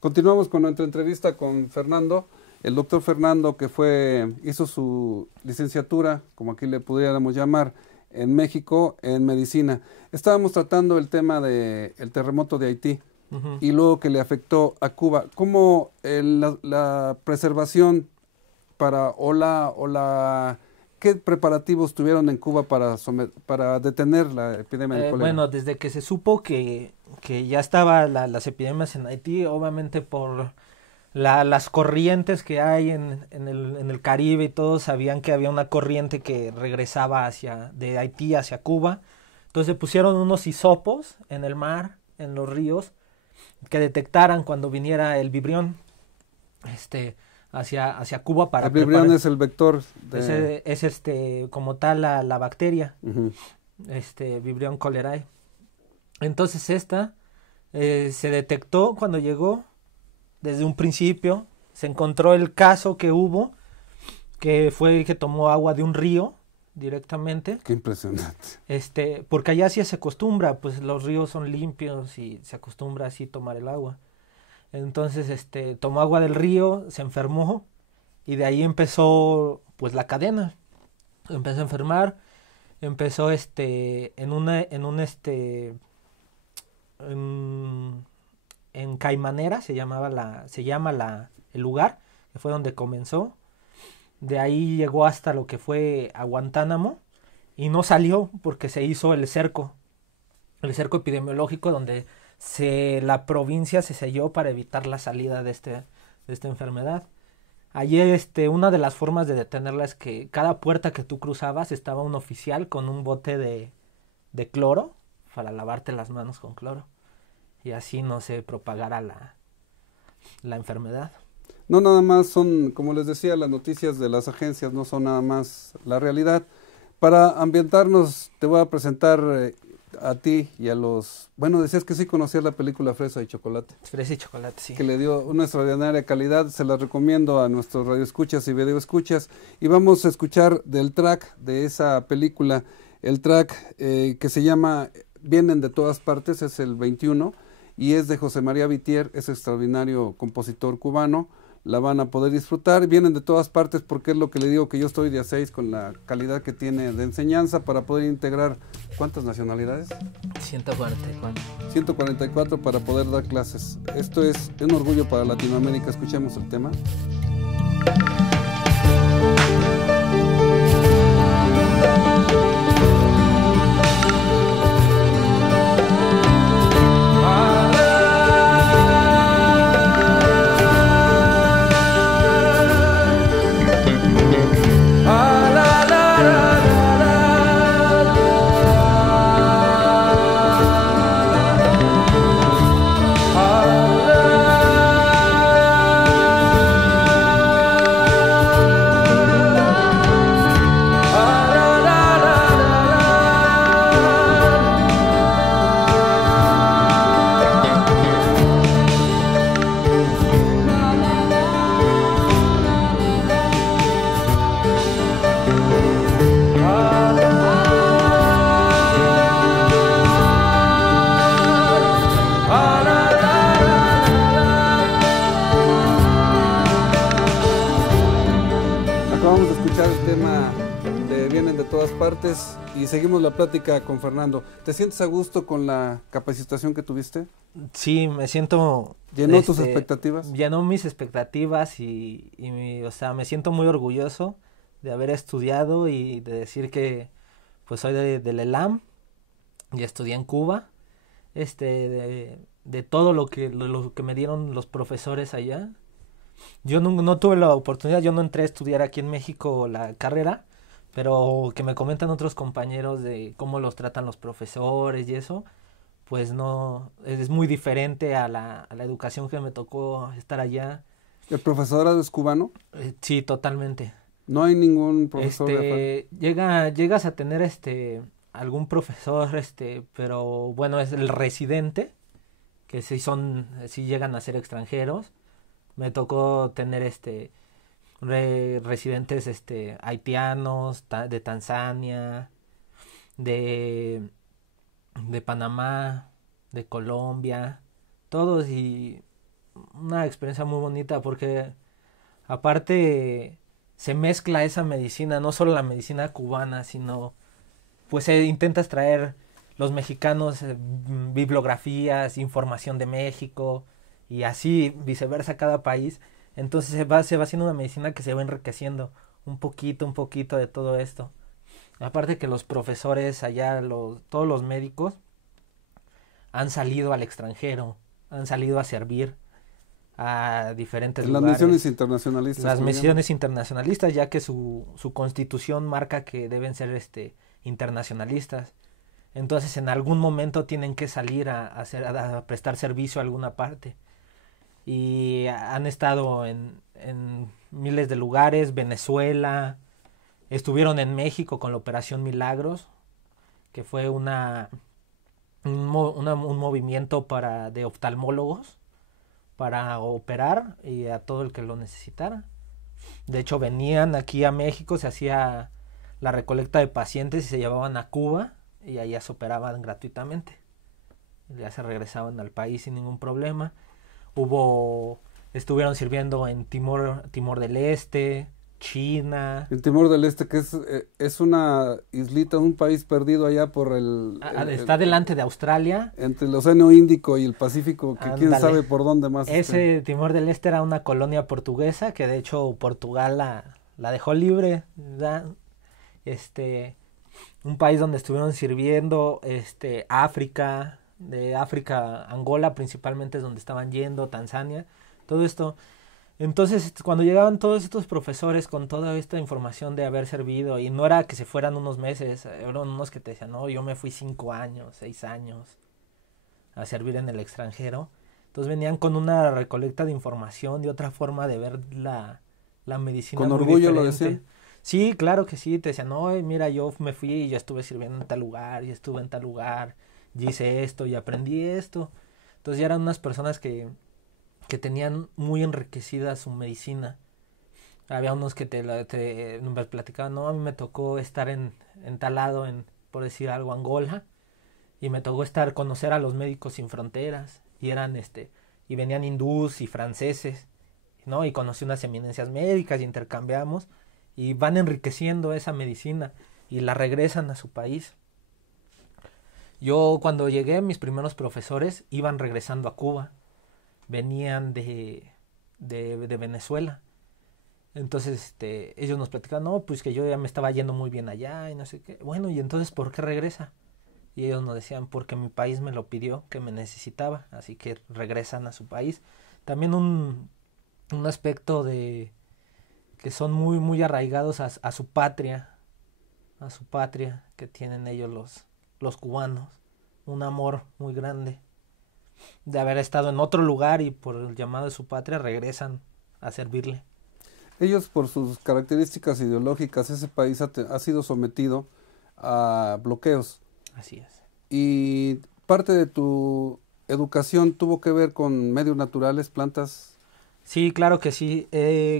Continuamos con nuestra entrevista con Fernando, el doctor Fernando que hizo su licenciatura, como aquí le pudiéramos llamar, en México en medicina. Estábamos tratando el tema del terremoto de Haití y luego que le afectó a Cuba. ¿Cómo la preservación qué preparativos tuvieron en Cuba para detener la epidemia de cólera? Bueno, desde que se supo que ya estaban las epidemias en Haití, obviamente por las corrientes que hay en el Caribe y todos sabían que había una corriente que regresaba de Haití hacia Cuba. Entonces pusieron unos hisopos en el mar, en los ríos, que detectaran cuando viniera el vibrión hacia Cuba para el vibrión es el vector es como tal la bacteria, uh-huh. Vibrión cholerae. Entonces se detectó cuando llegó. Desde un principio se encontró el caso que hubo, que fue el que tomó agua de un río directamente. Qué impresionante. Porque allá sí se acostumbra, pues los ríos son limpios y se acostumbra así tomar el agua. Entonces, tomó agua del río, se enfermó y de ahí empezó, pues, la cadena. Empezó a enfermar, empezó, en Caimanera se llama el lugar, que fue donde comenzó. De ahí llegó hasta lo que fue a Guantánamo y no salió porque se hizo el cerco epidemiológico donde la provincia se selló para evitar la salida de esta enfermedad. Allí una de las formas de detenerla es que cada puerta que tú cruzabas estaba un oficial con un bote de cloro para lavarte las manos con cloro y así no se propagara la enfermedad. No nada más son, como les decía, las noticias de las agencias no son nada más la realidad. Para ambientarnos te voy a presentar a ti y a los... Bueno, decías que sí conocías la película Fresa y Chocolate. Fresa y Chocolate, sí. Que le dio una extraordinaria calidad, se la recomiendo a nuestros radioescuchas y videoescuchas. Y vamos a escuchar del track de esa película, el track que se llama Vienen de todas partes, es el 21, y es de José María Vitier, es extraordinario compositor cubano. La van a poder disfrutar, vienen de todas partes porque es lo que le digo que yo estoy de a 6 con la calidad que tiene de enseñanza para poder integrar, ¿cuántas nacionalidades? 144. 144 para poder dar clases. Esto es un orgullo para Latinoamérica, escuchemos el tema. Y seguimos la plática con Fernando. ¿Te sientes a gusto con la capacitación que tuviste? Sí, me siento... ¿Llenó tus expectativas? Llenó mis expectativas o sea, me siento muy orgulloso de haber estudiado y de decir que pues soy del ELAM y estudié en Cuba. De todo lo que me dieron los profesores allá. Yo no tuve la oportunidad, yo no entré a estudiar aquí en México la carrera, pero que me comentan otros compañeros de cómo los tratan los profesores y eso, pues no, es muy diferente a la educación que me tocó estar allá. ¿El profesorado es cubano? Sí, totalmente. ¿No hay ningún profesor llegas a tener algún profesor, pero bueno, es el residente, que sí llegan a ser extranjeros. Me tocó tener residentes haitianos, de Tanzania, de Panamá, de Colombia, todos, y una experiencia muy bonita porque aparte se mezcla esa medicina, no solo la medicina cubana, sino pues intentas traer los mexicanos bibliografías, información de México y así viceversa cada país. Entonces se va haciendo una medicina que se va enriqueciendo un poquito de todo esto. Aparte que los profesores allá, todos los médicos han salido al extranjero, han salido a servir a diferentes En las lugares. misiones internacionalistas. Las misiones internacionalistas, ya que su constitución marca que deben ser internacionalistas. Entonces en algún momento tienen que salir a prestar servicio a alguna parte. Y han estado en miles de lugares, Venezuela, estuvieron en México con la Operación Milagros, que fue un movimiento de oftalmólogos para operar y a todo el que lo necesitara. De hecho venían aquí a México, se hacía la recolecta de pacientes y se llevaban a Cuba y allá se operaban gratuitamente. Ya se regresaban al país sin ningún problema. Estuvieron sirviendo en Timor del Este, China. El Timor del Este, que es una islita, un país perdido allá por está delante de Australia. Entre el Océano Índico y el Pacífico, que Ándale. quién sabe por dónde más. Ese Timor del Este era una colonia portuguesa, que de hecho Portugal la dejó libre. Un país donde estuvieron sirviendo África, de África, Angola principalmente es donde estaban yendo, Tanzania, todo esto. Entonces cuando llegaban todos estos profesores con toda esta información de haber servido, y no era que se fueran unos meses, eran unos que te decían, no, yo me fui 5 años, 6 años a servir en el extranjero. Entonces venían con una recolecta de información, de otra forma de ver la medicina. Con muy orgullo diferente. Lo decían. Sí, claro que sí, te decían, no, mira, yo me fui y yo estuve sirviendo en tal lugar, y estuve en tal lugar, y hice esto, y aprendí esto. Entonces ya eran unas personas que tenían muy enriquecida su medicina. Había unos que te platicaban, no, a mí me tocó estar en tal lado, por decir algo, Angola, y me tocó conocer a los Médicos Sin Fronteras, y eran y venían hindús y franceses, ¿no? Y conocí unas eminencias médicas y intercambiamos, y van enriqueciendo esa medicina y la regresan a su país. Yo cuando llegué, mis primeros profesores iban regresando a Cuba, venían de Venezuela. Entonces ellos nos platicaban, no, pues que yo ya me estaba yendo muy bien allá y no sé qué. Bueno, y entonces ¿por qué regresa? Y ellos nos decían, porque mi país me lo pidió, que me necesitaba, así que regresan a su país. También un aspecto de que son muy muy arraigados a su patria que tienen ellos los cubanos, un amor muy grande de haber estado en otro lugar, y por el llamado de su patria regresan a servirle. Ellos, por sus características ideológicas, ese país ha sido sometido a bloqueos. Así es. Y parte de tu educación tuvo que ver con medios naturales, plantas. Sí, claro que sí.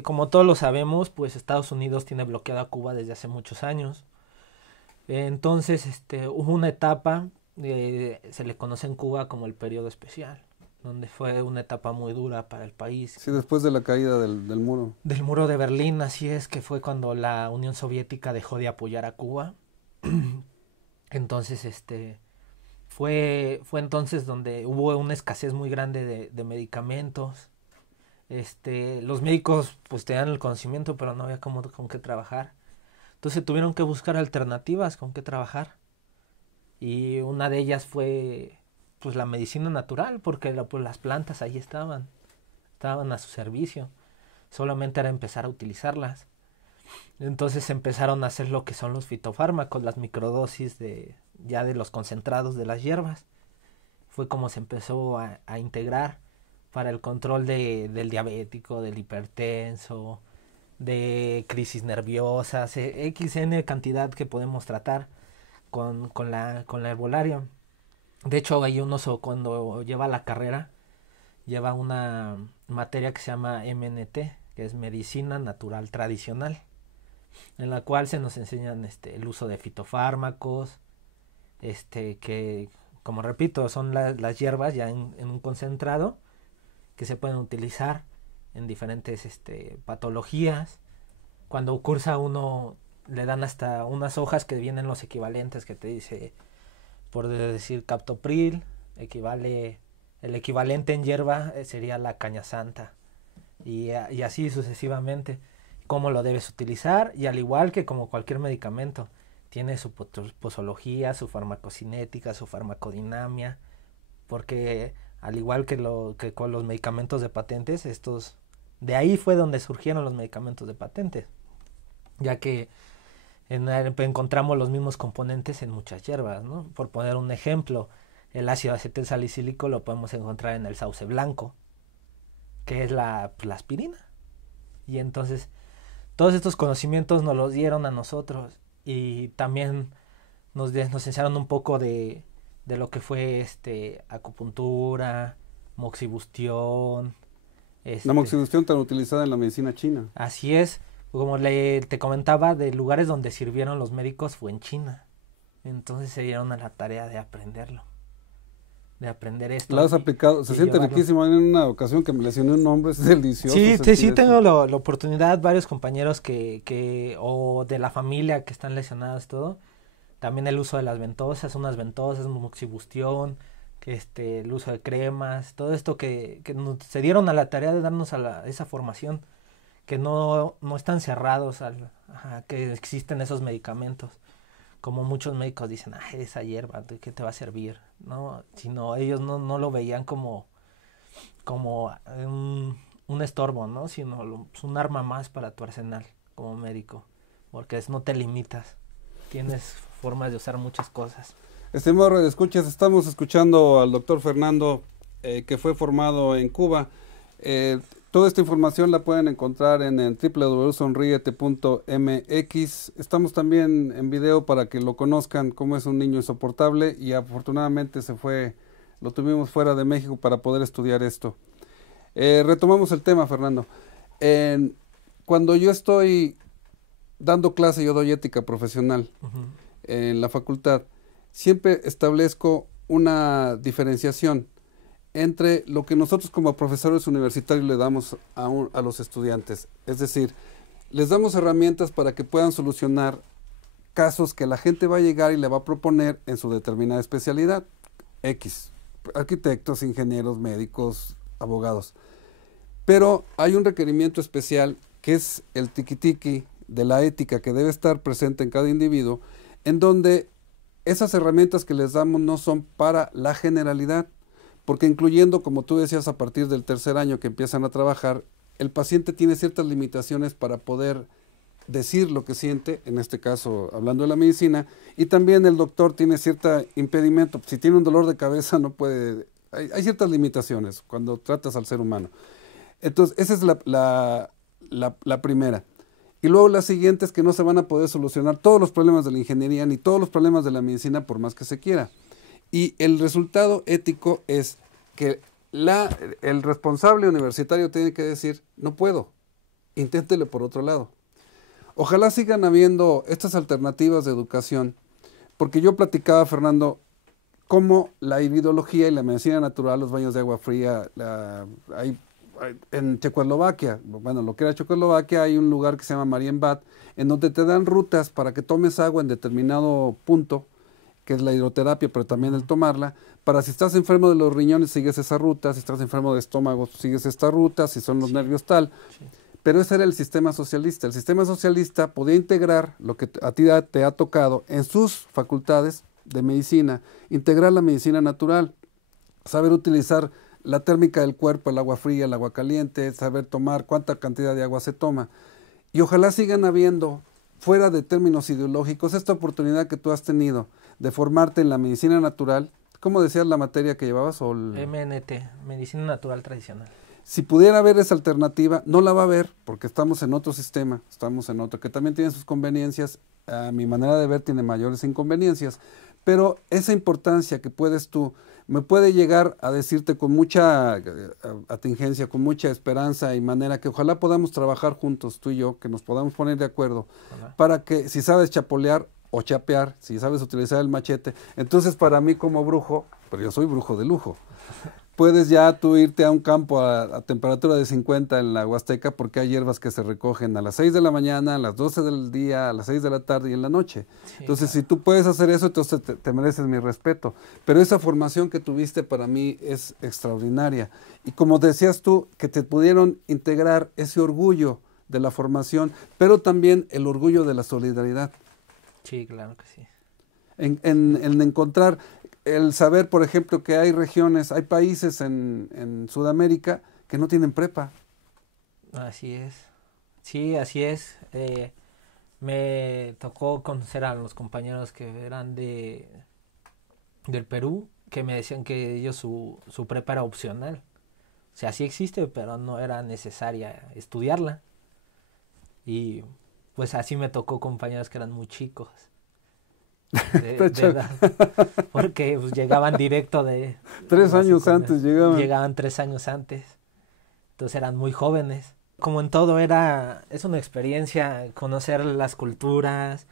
Como todos lo sabemos, pues Estados Unidos tiene bloqueado a Cuba desde hace muchos años. Entonces, hubo una etapa, se le conoce en Cuba como el periodo especial, donde fue una etapa muy dura para el país. Sí, después de la caída del muro. Del muro de Berlín, así es, que fue cuando la Unión Soviética dejó de apoyar a Cuba. Entonces, fue entonces donde hubo una escasez muy grande de medicamentos. Los médicos pues tenían el conocimiento, pero no había con qué trabajar. Entonces tuvieron que buscar alternativas con qué trabajar. Y una de ellas fue pues la medicina natural, porque pues, las plantas ahí estaban a su servicio. Solamente era empezar a utilizarlas. Entonces empezaron a hacer lo que son los fitofármacos, las microdosis ya de los concentrados de las hierbas. Fue como se empezó a integrar para el control del diabético, del hipertenso, de crisis nerviosas, XN cantidad que podemos tratar con la herbolaria. De hecho, hay un oso cuando lleva la carrera, lleva una materia que se llama MNT, que es Medicina Natural Tradicional, en la cual se nos enseñan el uso de fitofármacos, que, como repito, son las hierbas ya en un concentrado, que se pueden utilizar en diferentes patologías. Cuando cursa uno, le dan hasta unas hojas que vienen los equivalentes, que te dice, por decir, captopril, el equivalente en hierba sería la caña santa, y así sucesivamente, cómo lo debes utilizar, y al igual que como cualquier medicamento, tiene su posología, su farmacocinética, su farmacodinamia, porque al igual que con los medicamentos de patentes, de ahí fue donde surgieron los medicamentos de patentes, ya que encontramos los mismos componentes en muchas hierbas, ¿no? Por poner un ejemplo, el ácido acetilsalicílico lo podemos encontrar en el sauce blanco, que es la aspirina. Y entonces, todos estos conocimientos nos los dieron a nosotros, y también nos enseñaron un poco de lo que fue acupuntura, moxibustión. La moxibustión tan utilizada en la medicina china. Así es, como te comentaba, de lugares donde sirvieron los médicos fue en China. Entonces se dieron a la tarea de aprenderlo, de aprender esto. ¿La has aplicado? Se siente riquísimo. En una ocasión que me lesioné un nombre, es delicioso. Sí, tengo la oportunidad, varios compañeros o de la familia que están lesionados, todo. También el uso de las ventosas, unas ventosas, moxibustión, el uso de cremas, todo esto que se dieron a la tarea de darnos esa formación, que no están cerrados que existen esos medicamentos, como muchos médicos dicen, esa hierba, ¿de qué te va a servir? No, sino ellos no lo veían como un estorbo, ¿no? Sino un arma más para tu arsenal como médico, porque no te limitas, tienes formas de usar muchas cosas. Estimado radioescuchas, estamos escuchando al doctor Fernando, que fue formado en Cuba. Toda esta información la pueden encontrar en www.sonriete.mx. Estamos también en video para que lo conozcan, cómo es un niño insoportable, y afortunadamente lo tuvimos fuera de México para poder estudiar esto. Retomamos el tema, Fernando. Cuando yo estoy dando clase, yo doy ética profesional en la facultad, siempre establezco una diferenciación entre lo que nosotros como profesores universitarios le damos a los estudiantes. Es decir, les damos herramientas para que puedan solucionar casos que la gente va a llegar y le va a proponer en su determinada especialidad. X, arquitectos, ingenieros, médicos, abogados. Pero hay un requerimiento especial que es el tiquitiqui de la ética que debe estar presente en cada individuo, en donde esas herramientas que les damos no son para la generalidad, porque incluyendo, como tú decías, a partir del tercer año que empiezan a trabajar, el paciente tiene ciertas limitaciones para poder decir lo que siente, en este caso hablando de la medicina, y también el doctor tiene cierto impedimento. Si tiene un dolor de cabeza no puede, hay ciertas limitaciones cuando tratas al ser humano. Entonces esa es la primera. Y luego la siguiente es que no se van a poder solucionar todos los problemas de la ingeniería ni todos los problemas de la medicina por más que se quiera. Y el resultado ético es que el responsable universitario tiene que decir, no puedo, inténtele por otro lado. Ojalá sigan habiendo estas alternativas de educación, porque yo platicaba, Fernando, cómo la iridología y la medicina natural, los baños de agua fría, en Checoslovaquia, bueno, lo que era Checoslovaquia, hay un lugar que se llama Marienbad, en donde te dan rutas para que tomes agua en determinado punto, que es la hidroterapia, pero también el tomarla, para si estás enfermo de los riñones, sigues esa ruta, si estás enfermo de estómago, sigues esta ruta, si son los nervios tal. Sí. Pero ese era el sistema socialista. El sistema socialista podía integrar lo que a ti te ha tocado en sus facultades de medicina, integrar la medicina natural, saber utilizar la térmica del cuerpo, el agua fría, el agua caliente, saber tomar cuánta cantidad de agua se toma. Y ojalá sigan habiendo, fuera de términos ideológicos, esta oportunidad que tú has tenido de formarte en la medicina natural. ¿Cómo decías la materia que llevabas? MNT, Medicina Natural Tradicional. Si pudiera haber esa alternativa, no la va a haber, porque estamos en otro sistema, estamos en otro, que también tiene sus conveniencias. A mi manera de ver tiene mayores inconveniencias, pero esa importancia que puedes tú, me puede llegar a decirte con mucha atingencia, con mucha esperanza y manera que ojalá podamos trabajar juntos, tú y yo, que nos podamos poner de acuerdo, para que si sabes chapolear o chapear, si sabes utilizar el machete, entonces para mí como brujo, pero yo soy brujo de lujo, puedes ya tú irte a un campo a temperatura de 50 en la Huasteca porque hay hierbas que se recogen a las 6 de la mañana, a las 12 del día, a las 6 de la tarde y en la noche. Sí, Entonces, claro. si tú puedes hacer eso, entonces te mereces mi respeto. Pero esa formación que tuviste para mí es extraordinaria. Y como decías tú, que te pudieron integrar ese orgullo de la formación, pero también el orgullo de la solidaridad. Sí, claro que sí. En encontrar, el saber, por ejemplo, que hay regiones, hay países en Sudamérica que no tienen prepa. Así es. Sí, así es. Me tocó conocer a los compañeros que eran del Perú, que me decían que ellos su prepa era opcional. O sea, sí existe, pero no era necesaria estudiarla. Y pues así me tocó compañeros que eran muy chicos de edad, porque pues, llegaban directo de 3 años antes llegaban. Llegaban 3 años antes, entonces eran muy jóvenes. Como en todo es una experiencia conocer las culturas,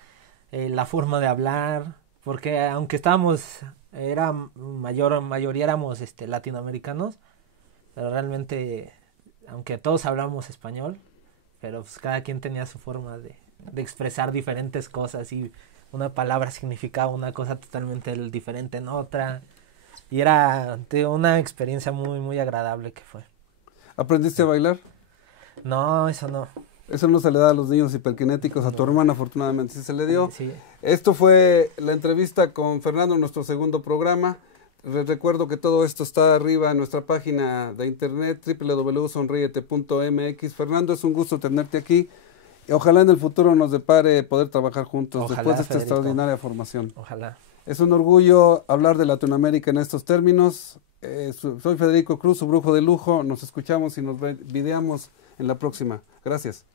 la forma de hablar, porque aunque mayoría éramos latinoamericanos, pero realmente, aunque todos hablamos español, pero pues cada quien tenía su forma de expresar diferentes cosas y una palabra significaba una cosa totalmente diferente en otra. Y era una experiencia muy, muy agradable que fue. ¿Aprendiste a bailar? No, eso no. Eso no se le da a los niños hiperkinéticos, a tu No. hermana afortunadamente sí se le dio. Sí. Esto fue la entrevista con Fernando, nuestro segundo programa. Les recuerdo que todo esto está arriba en nuestra página de internet www.sonriete.mx. Fernando, es un gusto tenerte aquí. Y ojalá en el futuro nos depare poder trabajar juntos. Ojalá, después de esta Federico. extraordinaria formación. Ojalá. Es un orgullo hablar de Latinoamérica en estos términos. Soy Federico Cruz, su brujo de lujo. Nos escuchamos y nos videamos en la próxima. Gracias.